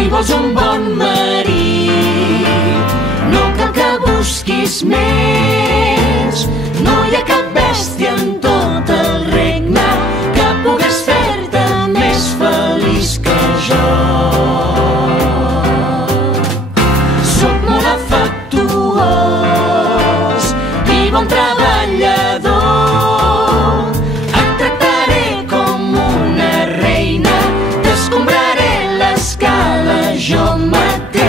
Si vols un bon marit, no cal que busquis més. No hi ha cap bèstia en tot el regne que pogués fer-te més feliç que jo. Soc molt afectuós i bon treballador. Et tractaré com una reina, t'escombraré l'escala jo mateix.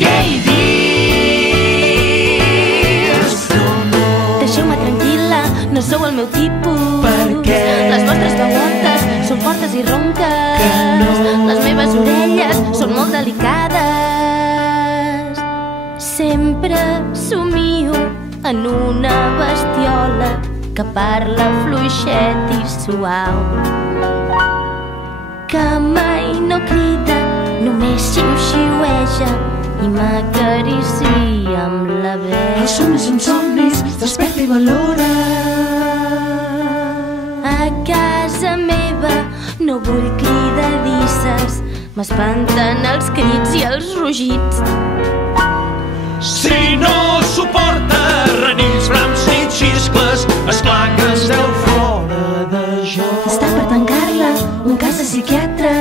Què hi dius? Deixeu-me tranquil·la, no sou el meu tipus. Per què? Les vostres vegotes són fortes i ronques. Que no. Les meves orelles són molt delicades. Sempre somio en una bestiola que parla fluixet i suau, que mai no crida, només xiu-xiueja i m'acaricia amb la veu. Els somnis són somnis, respecta i valora. A casa meva no vull cridadisses, m'espanten els crits i els rugits. Si no suporta renills, brams ni xiscles, esclar que esteu fora de joc. Està per tancar-la un cas de psiquiatre.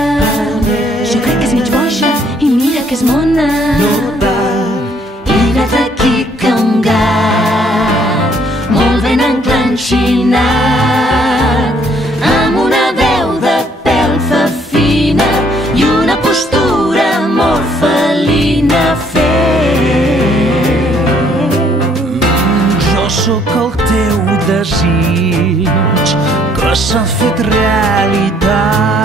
Jo crec que és mig boja i mira que és mona. No tant. I gat aquí que un gat molt ben enclanxinat, amb una veu de pelfa fina i una postura molt felina Jo sóc el teu desig que s'ha fet realitat.